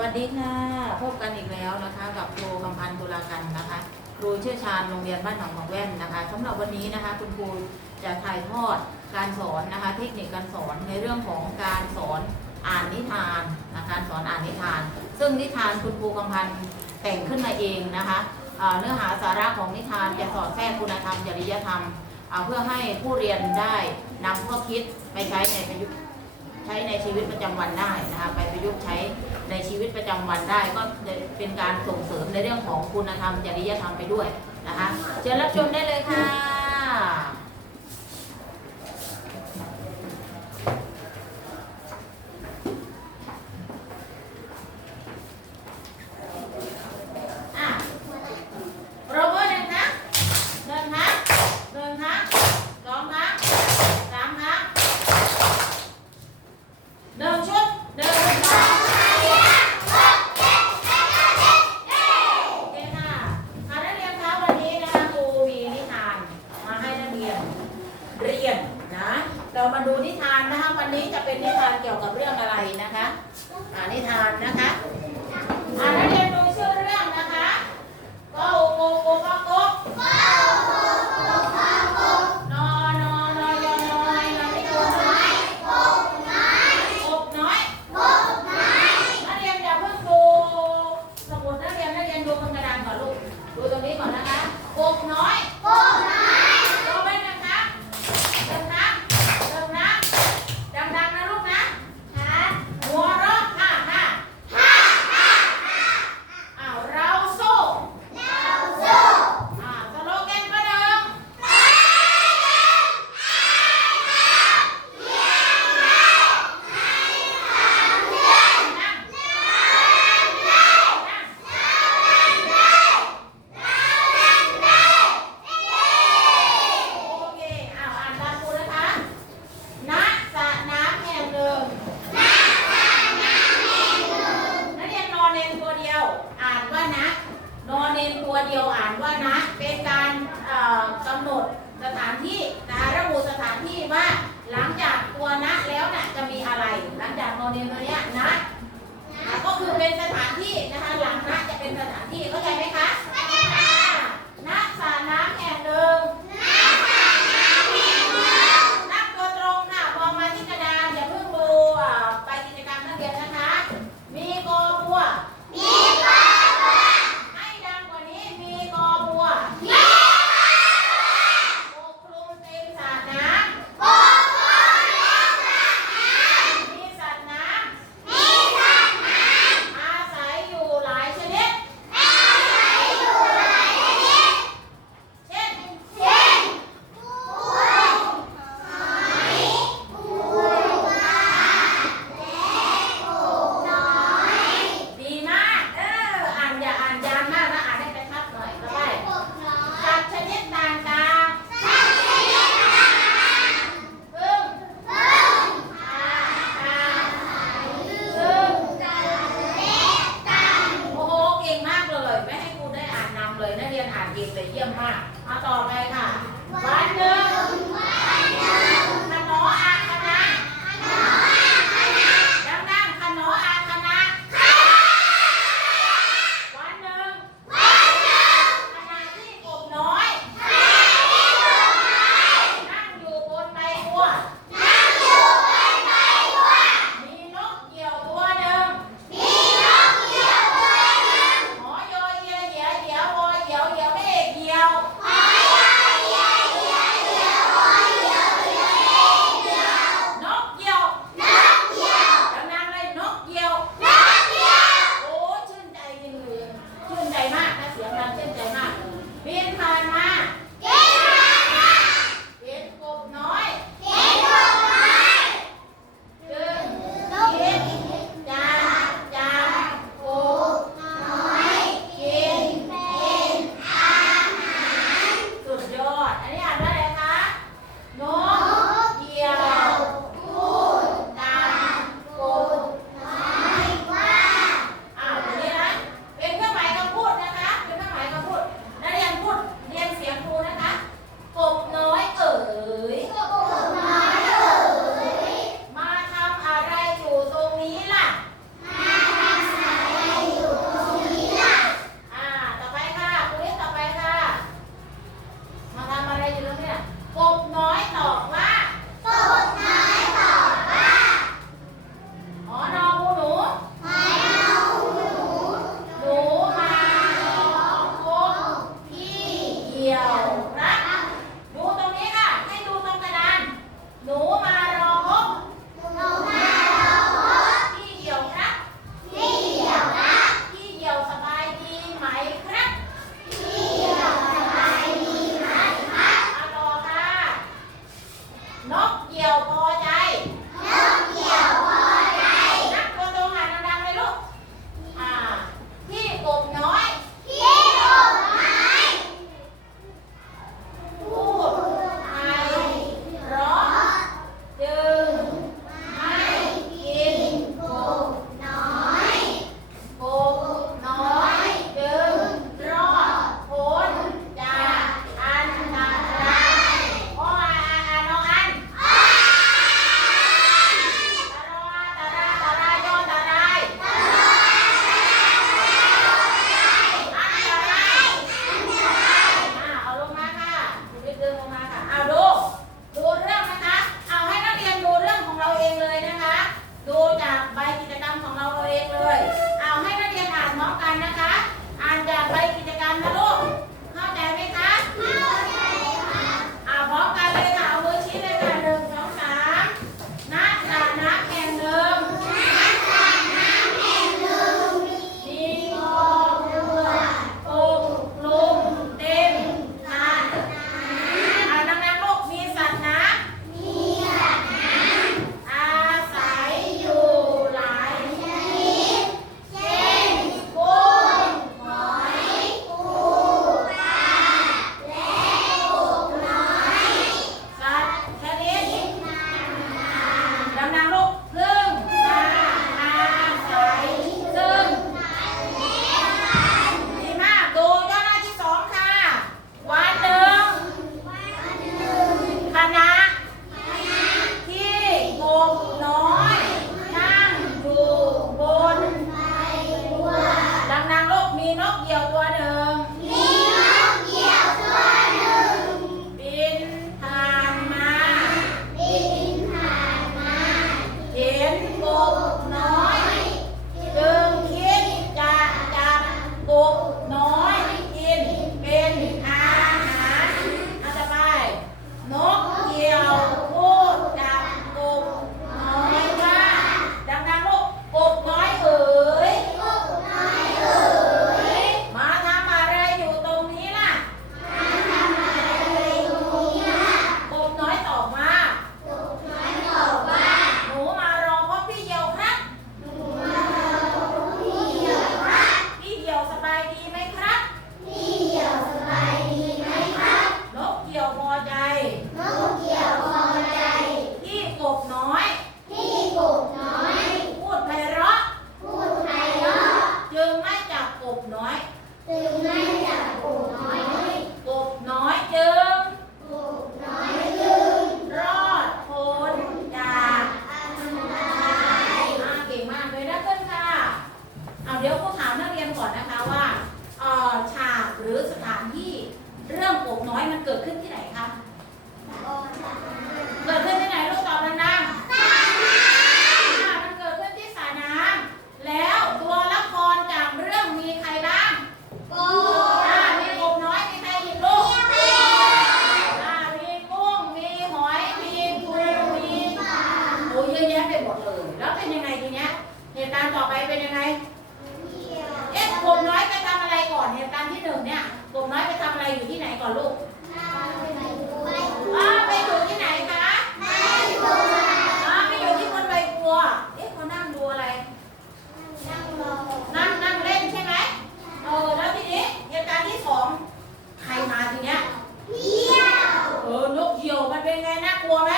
วัสดีค่ะ พบกันอีกแล้วนะคะ กับครูกำพันธ์ตุลากันนะคะ ครูเชี่ยวชาญโรงเรียนบ้านหนองของแว่นนะคะสำหรับวันนี้นะคะคุณครูจะถ่ายทอดการสอนนะคะ เทคนิคการสอนในเรื่องของการสอนอ่านนิทานนะการสอนอ่านนิทาน ซึ่งนิทานคุณครูกำพันธ์แต่งขึ้นมาเองนะคะเนื้อหาสาระของนิทานจะสอดแทรกคุณธรรมจริยธรรม เพื่อให้ผู้เรียนได้นำข้อคิดไปใช้ในประยุกต์ ใช้ในชีวิตประจำวันได้นะคะไปประยุกต์ใช้ในชีวิตประจำวันได้ ก็จะเป็นการส่งเสริมในเรื่องของคุณธรรมจริยธรรมไปด้วยนะคะเชิญรับชมได้เลยค่ะ อะโรเบิร์ตหนึ่งนะหนึ่งนะหนึ่งนะสองนะสามนะ หนึ่งชุดหนึ่งสองสามสี่ห้าหกเจ็ดแปดเก้าสิบโอเคค่ะค่ะนักเรียนคะวันนี้นะคะครูมีนิทานมาให้นักเรียน เรียนนะ เรามาดูนิทานนะคะวันนี้จะเป็นนิทานเกี่ยวกับเรื่องอะไรนะคะอ่านิทานนะคะอ่านักเรียนดูชื่อเรื่องนะคะก็โกโกโกโกโกนอนอนอยอนอยนอนไม่โกน้อย กบน้อย นักเรียนอย่าเพิ่งดูสมุดนักเรียนนักเรียนดูบนกระดานก่อนลูก ดูตรงนี้ก่อนนะคะกบน้อยลงไปนะคะเดินน้ำเดินน้ำดังๆนะลูกนะหัวเราะค่ะค่ะอ้าวเราสู้อ่าสโลแกนประเดิมนั่ง โอเคอ้าวอ่านตามครูนะคะณสระน้ำแห่งหนึ่งนักเรียนนอนเนนตัวเดียว อ่านว่านะนอนเนน ตัวเดียวอ่านว่านะ เป็นการกำหนดสถานที่นะระบุสถานที่ว่าหลังจากตัวนะแล้วน่ะจะมีอะไร หลังจากนอนเดลตัวเนี้ยนะนะก็คือเป็นสถานที่นะคะหลังนะจะเป็นสถาน 要 ที่เรื่องโอบน้อยมันเกิดขึ้นที่ไหนคะเกิดขึ้นที่ไหนลูกตอบดังๆมันเกิดขึ้นที่สระน้แล้วตัวละครจากเรื่องมีใครบ้างมีโอบน้อยมีใครลูกมีกุ้งมีหอยมีปูมีปอ้เยอะแยะไปหมดเลย แล้วเป็นยังไงทีเนี้ยเหตุการณ์ต่อไปเป็นยังไง กบน้อยไปทำอะไรอยู่ที่ไหนก่อนลูกอ๋อไปอยู่ที่ไหนคะอ๋อไปอยู่ที่บนใบบัว เอ๊ะเขานั่งดูอะไร นั่งนั่งเล่นใช่ไหมเออแล้วทีนี้เหตุการณ์ที่สองใครมาทีเนี้ยเออนกเหยี่ยวมันเป็นไงน่ากลัวไหม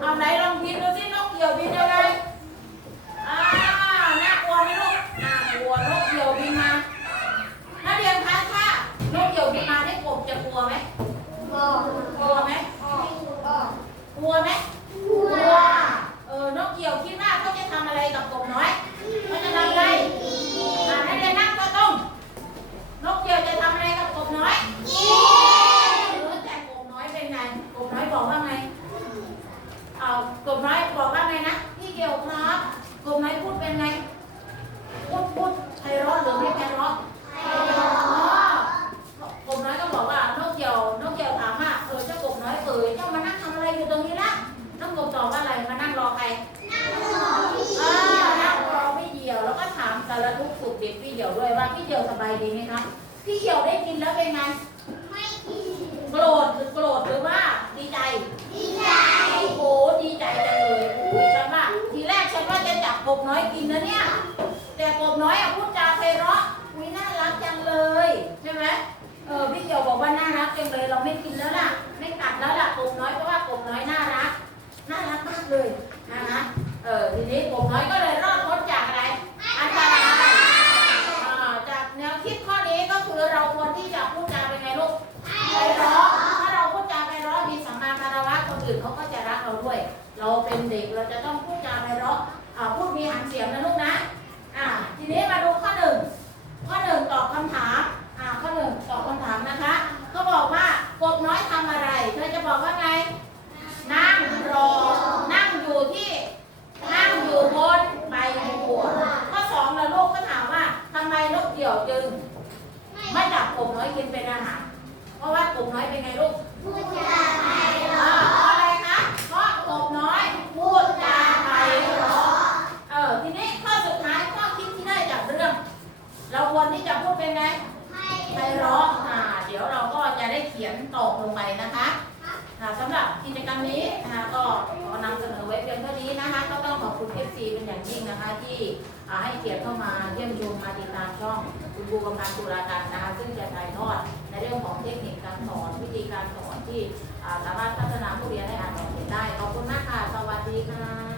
เอาไหนลองบินดูสินกเหยี่ยวบินยังไงอ่าน่ากลัวไหมลูกน่ากลัวนกเหยี่ยวบินมานักเรียนคะถ้านกเหยี่ยวบินมาได้กบจะกลัวไหมกลัวไหมกลัวไหมกลัวเออนกเหยี่ยวคิดว่าเขาจะทำอะไรกับกบน้อยเขาจะทำอะไร อ่านักเรียนนั่งก็ต้อง นกเหยี่ยวจะทำอะไรกับกบน้อยเออแต่กบน้อยเป็นไง กบน้อยบอกว่าไง เอากบน้อยบอกว่าไงนะ พี่เกี่ยวครับ กบน้อยพูดเป็นไง พูดพูดไพเราะหรือไม่ไพเราะอ๋อกบน้อยก็บอกว่านกเหยี่ยวนกเหยี่ยวถามว่าเออเจ้ากบน้อยเอ๋ยเจ้ามานั่งทำอะไรอยู่ตรงนี้ล่ะน้องกบตอบว่าอะไร มานั่งรอใคร อ่านั่งรอพี่เหี่ยวแล้วก็ถามสารทุกข์สุขดิบพี่เหี่ยวด้วยว่าพี่เหี่ยวสบายดีไหมครับ พี่เหี่ยวได้กินแล้วเป็นไง โกรธหรือโกรธหรือว่าดีใจ โอ้โหดีใจจังเลยอุ้ยฉันว่าทีแรกฉันว่าจะจับ กบน้อยกินนะเนี่ย แต่กบน้อยอะพูดจาไพเราะอุ้ยน่ารักจังเลยใช่ไหมเออพี่เกียวบอกว่าน่ารักจังเลย เราไม่กินแล้วล่ะ ไม่กัดแล้วล่ะกบน้อยเพราะว่ากบน้อยน่ารัก น่ารักมากเลยนะคะเออทีนี้กบน้อยก็เลยรอดพ้นจากอะไร อันตรายอ่าจากแนวคิดข้อนี้ก็คือเราควรที่จะพูดจาเป็นไงลูก ไพเราะถ้าเราพูดจาไพเราะมีสัมมาคารวะคนอื่นเขาก็จะรักเราด้วย เราเป็นเด็กเราจะต้องพูดจาไพเราะอ่าพูดมีหางเสียงนะลูกนะ อ่า ทีนี้มาดูข้อหนึ่ง ข้อหนึ่งตอบคำถาม อ่า ข้อหนึ่งตอบคำถามนะคะเขาบอกว่ากบน้อยทำอะไร เธอจะบอกว่าไง นั่งรอ นั่งอยู่ที่ นั่งอยู่บนใบบัวข้อสองแล้วลูกก็ถามว่าทำไมนกเหยี่ยวจึง ไม่จับ กบน้อยกินเป็นอาหาร เพราะว่ากบน้อยเป็นไงลูกอ่าเพราะอะไรคะ เพราะกบน้อย พูดจาไพเราะเออ ทีนี้ข้อสุดท้ายข้อคิดที่ได้จากเรื่อง เราควรที่จะพูดเป็นไงไพเราะอ่า เดี๋ยวเราก็จะได้เขียนตอบลงไปนะคะค่ะ สำหรับกิจกรรมนี้นะคะก็ขอนำเสนอไว้เพียงเท่านี้นะคะก็ต้องขอบคุณเอฟซีเป็นอย่างยิ่งนะคะ ที่ให้เกียรติเข้ามาเยี่ยมชมมาติดตามช่องคุณครูกำลังตุลาการนะคะซึ่งจะถ่ายทอดในเรื่องของเทคนิคการสอนวิธีการสอนที่สามารถพัฒนาผู้เรียนให้อ่านออกเขียนได้ขอบคุณมากค่ะสวัสดีค่ะ